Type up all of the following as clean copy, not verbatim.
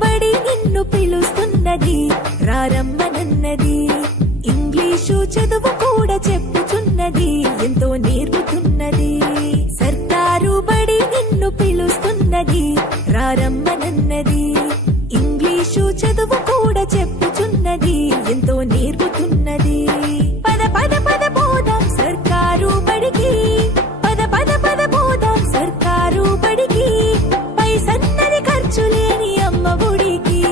బడి నిన్ను పిలుస్తున్నది, రారమ్మనన్నది. ఇంగ్లీషు చదువు కూడా చెప్పుచున్నది, ఎంతో నేర్పుతున్నది. సర్కారు బడి నిన్ను పిలుస్తున్నది, రారమ్మనన్నది. ఇంగ్లీషు చదువు కూడా చెప్పుచున్నది, ఎంతో నేర్పుతున్నది. పద పద పద పోదాం సర్కారు బడికి, పద పద పద పోదాం సర్కారు బడికి. పైసన్నది ఖర్చు లేని అమ్మ ఒడికి.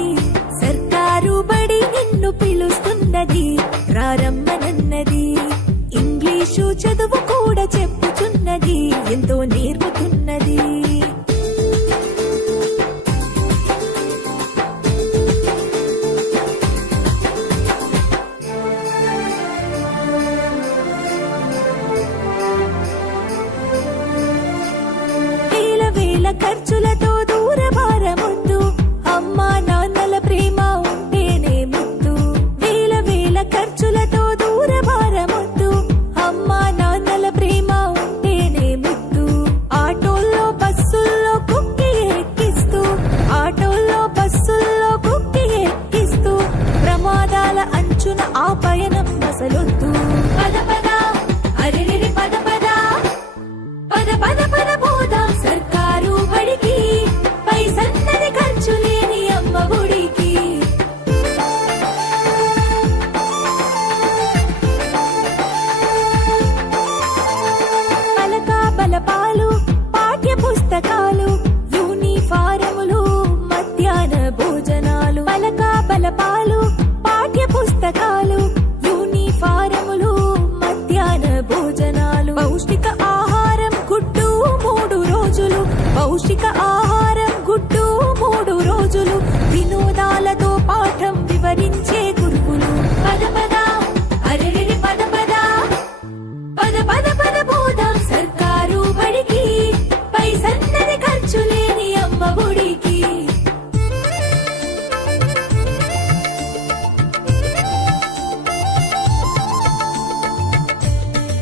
సర్కారు బడి నిన్ను పిలుస్తున్నది, రారమ్మనన్నది. ఇంగ్లీషు చదువు కూడా చెప్పుచున్నది, ఎంతో నేర్పుతున్నది. ఖర్చులతో దూరభారమొద్దు, అమ్మా నాన్నల ప్రేమ ఉంటేనే ముద్దు. వేల వేల ఖర్చులతో దూరభారమొద్దు, అమ్మా నాన్నల ప్రేమ ఉంటేనే ముద్దు. ఆటోల్లో బస్సుల్లో కుక్కి ఎక్కిస్తూ, ఆటోల్లో బస్సుల్లో కుక్కి ఎక్కిస్తూ, ప్రమాదాల అంచున ఆ పయనం అసలొద్దు. పద పద అరెరెరి పద పద, పద పద పద పోదాం సర్కారు బడికి. పైసన్నది ఖర్చు లేని అమ్మ ఒడికి. పలక బలపాలు, పాఠ్య పుస్తకాలు, యూనిఫారములు, మధ్యాహ్న భోజనాలు. పలక బలపాలు, పాఠ్య పుస్తకాలు, యూనిఫారములు, మధ్యాహ్న భోజనాలు. పౌష్టిక ఆహారం గుడ్డు 3 రోజులు, పౌష్టిక ఆహారం గుడ్డు 3 రోజులు. వినోదా